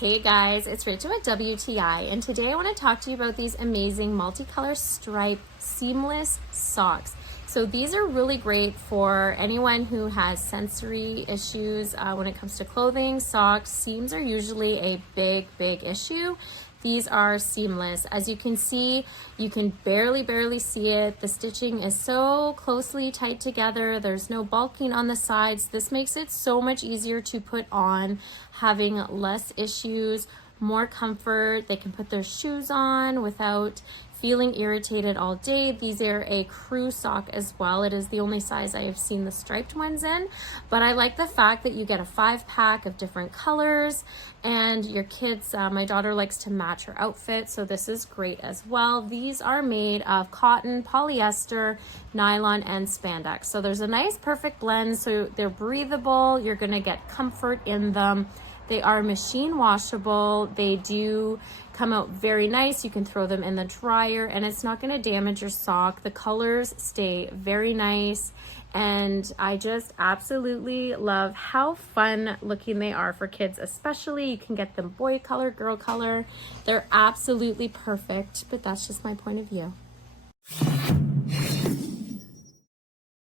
Hey guys, it's Rachel at WTI, and today I want to talk to you about these amazing multicolor stripe seamless socks. So these are really great for anyone who has sensory issues when it comes to clothing. Socks, seams are usually a big issue. These are seamless. As you can see, you can barely see it. The stitching is so closely tight together. There's no bulking on the sides. This makes it so much easier to put on, having less issues, more comfort. They can put their shoes on without feeling irritated all day. These are a crew sock as well. It is the only size I have seen the striped ones in, but I like the fact that you get a 5-pack of different colors, and your kids, my daughter likes to match her outfit, so this is great as well. These are made of cotton, polyester, nylon, and spandex. So there's a nice perfect blend, so they're breathable. You're gonna get comfort in them. They are machine washable. They do come out very nice. You can throw them in the dryer and it's not going to damage your sock. The colors stay very nice, and I just absolutely love how fun looking they are for kids, especially. You can get them boy color, girl color. They're absolutely perfect, but that's just my point of view.